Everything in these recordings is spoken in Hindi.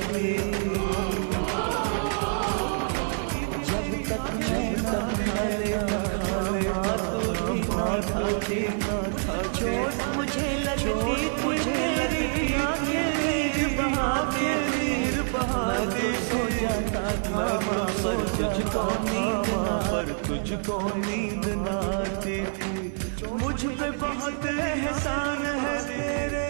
थी। जब तक मैं न खा लेता था तू भी न खाती, चोट मुझे लगती तेरी आंखें नीर बहाती, मैं तो सो जाता था पर तुझको नींद ना, पर तुझको नींद ना आती थी। मुझ पे बहुत एहसान है तेरे,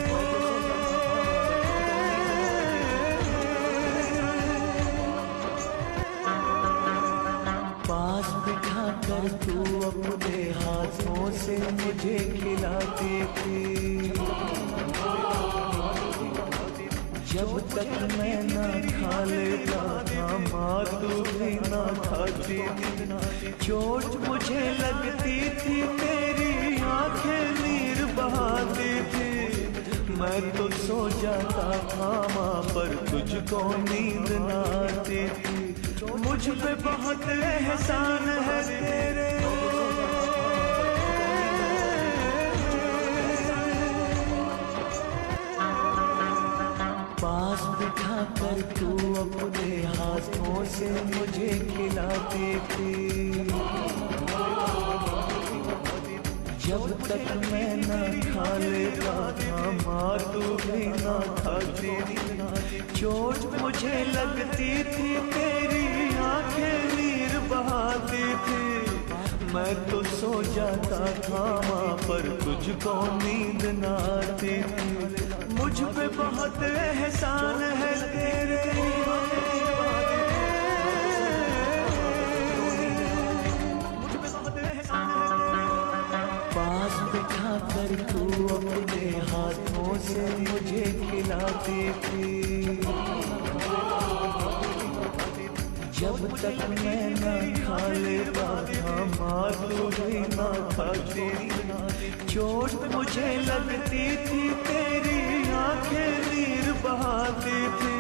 पास बिठा कर तू अपने हाथों से मुझे खिलाती थी। जब तक मैं न खा लेता था माँ तू भी न खाती थी। चोट मुझे लगती थी तेरी आंखें नीर बहाती थी। मैं तो सो जाता था माँ पर तुझको नींद न आती थी। मुझ पे बहुत एहसान है तेरे, पास बिठा कर तू अपने हाथों से मुझे खिलाती थी। जब तक मैं न खा लेता था माँ तू भी न खाती थी। चोट मुझे लगती थी तेरी आंखें नीर बहाती थी। मैं तो सो जाता था माँ पर तुझको नींद न आती थी। मुझ पे बहुत एहसान है तेरे, पास बिठा कर तू अपने हाथों से मुझे खिलाती थी। जब तक मैं न खा लेता था माँ तू भी न खाती। चोट मुझे लगती थी तेरी आंखें नीर बहाती थी।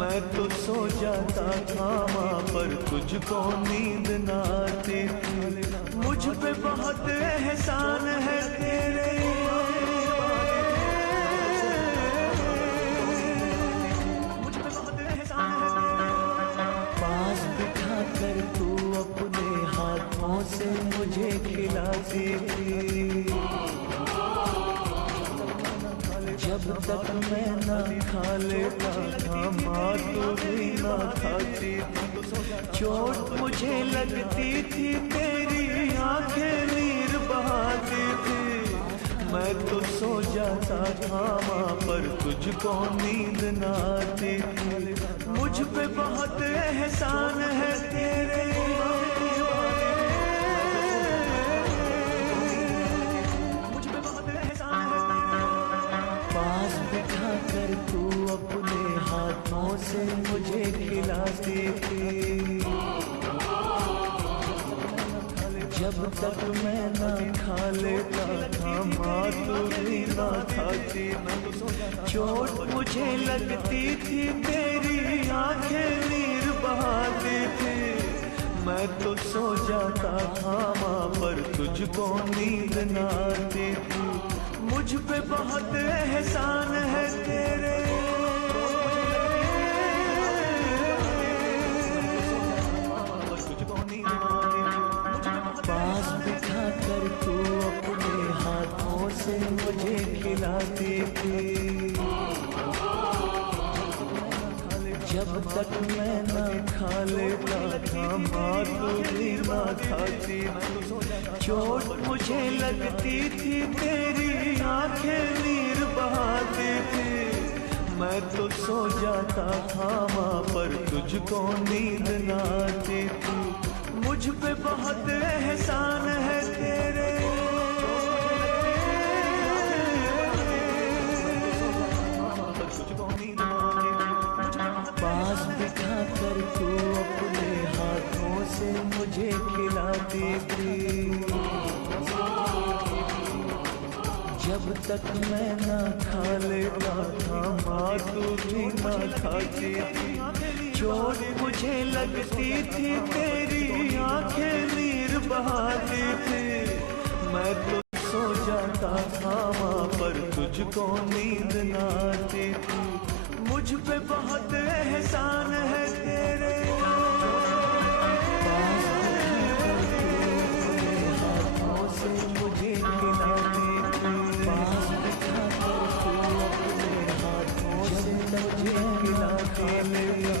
मैं तो सो जाता था माँ पर तुझको नींद न आती थी। मुझ पे बहुत एहसान है तेरे, मुझ पे बहुत एहसान है तेरे, पास बिठा कर तू अपने हाथों से मुझे खिलाती थी। जब तक मैं न खा लेता था माँ तू भी न खाती। चोट मुझे लगती थी तेरी आंखें नीर बहाती थी। मैं तो सो जाता था माँ पर तुझको नींद न आती थी। मुझ पे बहुत एहसान है तेरे, पास बिठा कर तू अपने हाथों से मुझे खिलाती थी। जब तक मैं न खा लेता था माँ तू भी न खाती। चोट मुझे लगती थी तेरी आंखें नीर बहाती थी। मैं तो सो जाता था माँ पर तुझको नींद न आती थी। मुझ पे बहुत एहसान है तेरे, पास बिठा कर तू अपने हाथों से मुझे खिलाती थी। जब तक मैं न खा लेता था माँ तू भी न खाती। चोट मुझे लगती थी तेरी आंखें नीर बहाती थी। मैं तो सो जाता था माँ पर तुझको नींद न आती थी। मुझ पे बहुत एहसान है तेरे, पास बिठा कर तू अपने हाथों से मुझे खिलाती थी। जब तक मैं न खा लेता था माँ तू भी न खाती थी। चोट मुझे लगती थी तेरी आंखें नीर बहाती थी। मैं तो सो जाता था माँ पर तुझको नींद न आती थी। मुझ पे बहुत एहसान है तेरे। हाथों से मुझे खिलाते थे, पास बिठा कर तू अपने हाथों से मुझे खिलाते थे।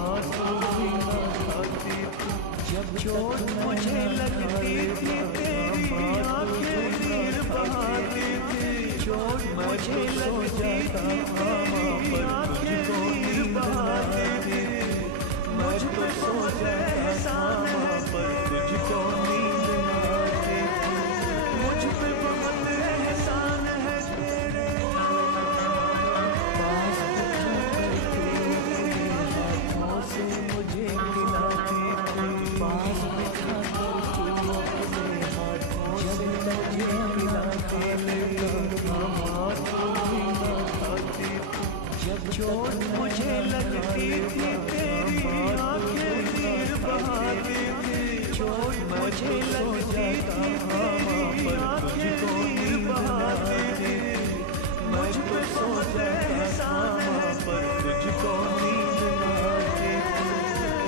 आंसू भी ना खाती थी जब चोट मुझे लगती थी, तेरी आंखें नीर बहाती थी। चोट मुझे लगती थी, तेरी आंखें नीर बहाती थी। मुझ पे बहुत एहसान है पर तुझको नींद ना आती थी। मुझ पे बहुत एहसान है तेरे। पास बिठा कर तू हाथों से मुझे खिलाती थी, पास बिठा कर तू अपने हाथों से मुझे खिलाते लगा। आंसू भी ना खाती थी जब चोट मुझे लगती थी, तेरी आंखें नीर बहाती थी। चोट मुझे लगती थी, तेरी आंखें नीर बहाती थी। मुझ पे बहुत एहसान है पर तुझको नींद ना आती थी।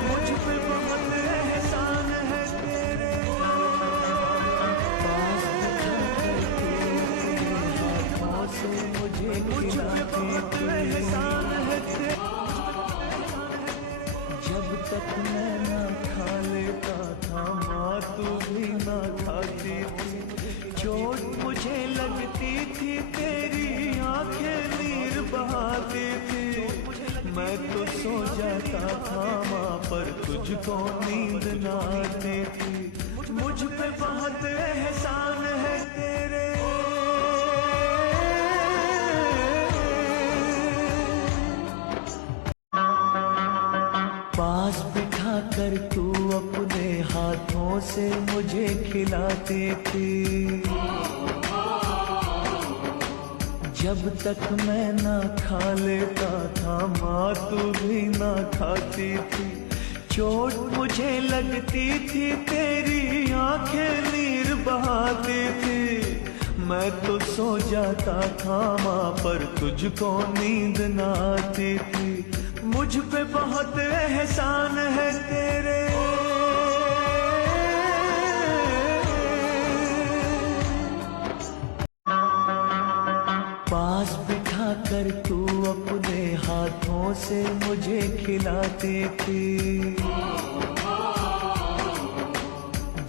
मुझ पे बहुत एहसान है तेरे। पास बिठा कर तू हाथों से मुझे खिलाती थी, एहसान है तेरे। जब तक मैं ना खा लेता था माँ तू भी ना खाती थी। चोट मुझे लगती थी, तेरी आंखें नीर बहाती थी। मैं तो सो जाता था माँ पर तुझको नींद ना आती थी। मुझ पे बहुत एहसान है तेरे। पास बिठा कर तू अपने हाथों से मुझे खिलाती थी। जब तक मैं ना खा लेता था माँ तू भी ना खाती थी। चोट मुझे लगती थी, तेरी आंखें नीर बहाती थी। मैं तो सो जाता था माँ पर तुझको नींद ना आती थी। मुझ पे बहुत एहसान है तेरे। पास बिठा कर तू अपने हाथों से मुझे खिलाती थी।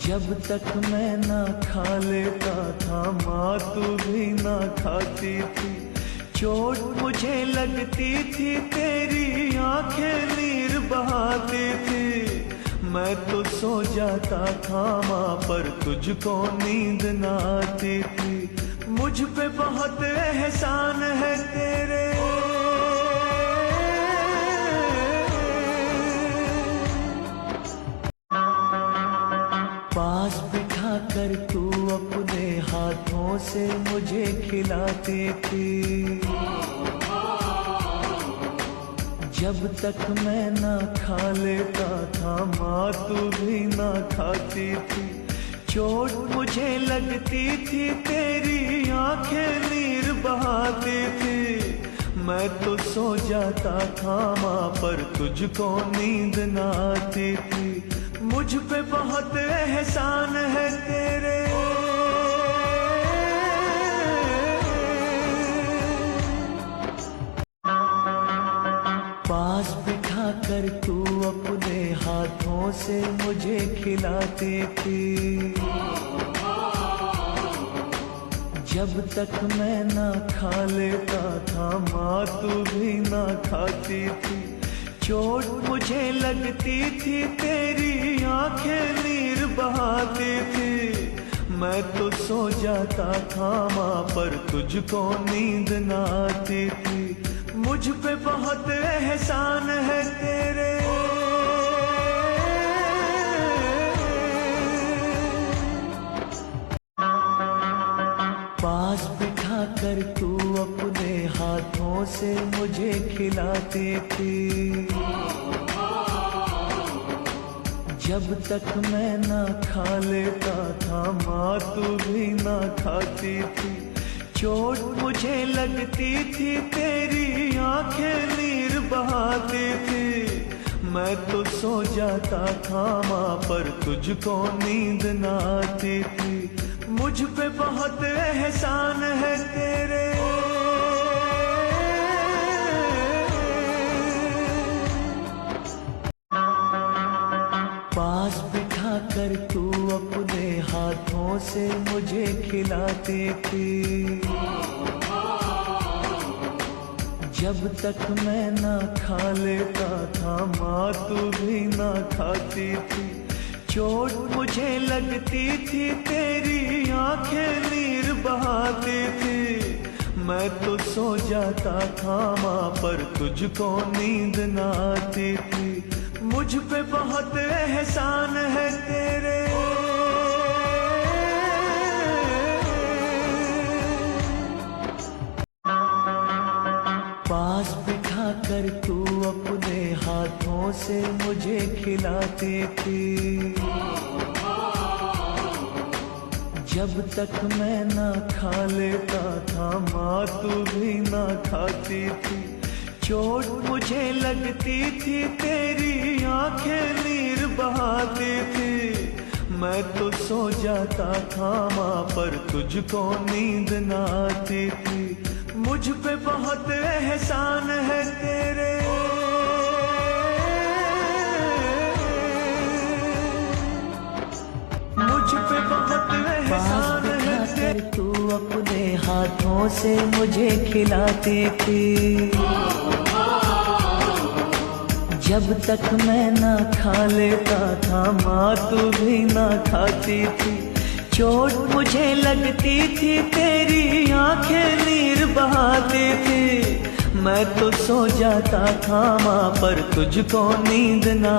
जब तक मैं ना खा लेता था माँ तू भी ना खाती थी। चोट मुझे लगती थी, तेरी आंखें नीर बहाती थी। मैं तो सो जाता था माँ पर तुझको नींद ना आती थी। मुझ पे बहुत एहसान है तेरे। पास बिठा कर तू अपने हाथों से मुझे खिलाती थी। जब तक मैं ना खा लेता था माँ तू भी ना खाती थी। चोट मुझे लगती थी, तेरी आंखें नीर बहाती थी। मैं तो सो जाता था माँ पर तुझको नींद ना आती थी। मुझ पे बहुत एहसान है तेरे। पास बिठा कर तू अपने हाथों से मुझे खिलाती थी। जब तक मैं ना खा लेता था माँ तू भी ना खाती थी। चोट मुझे लगती थी, तेरी आंखें नीर बहाती थी। मैं तो सो जाता था माँ पर तुझको नींद ना आती थी। मुझ पे बहुत एहसान है तेरे। पास बिठा कर तू अपने हाथों से मुझे खिलाती थी। जब तक मैं ना खा लेता था माँ तू भी ना खाती थी। चोट मुझे लगती थी तेरी आंखें नीर बहाती थी। मैं तो सो जाता था माँ पर तुझको नींद न आती थी। मुझ पे बहुत एहसान है तेरे, पास बिठा कर तू अपने हाथों से मुझे खिलाती थी। जब तक मैं ना खा लेता था माँ तू भी ना खाती थी। चोट मुझे लगती थी तेरी आंखें नीर बहाती थी। मैं तो सो जाता था माँ पर तुझको नींद न आती थी। मुझ पे बहुत एहसान है तेरे, पास बिठा कर तू अपने हाथों से मुझे खिलाती थी। जब तक मैं ना खा लेता था माँ तू भी ना खाती थी। चोट मुझे लगती थी तेरी आंखें नीर बहाती थी। मैं तो सो जाता था माँ पर तुझको नींद न आती थी। मुझ पे बहुत एहसान है तेरे, मुझ पे बहुत एहसान है तेरे। तू अपने हाथों से मुझे खिलाती थी। जब तक मैं ना खा लेता था माँ तू भी ना खाती थी। चोट मुझे लगती थी तेरी आंखें नीर बहाती थी। मैं तो सो जाता था माँ पर तुझको नींद ना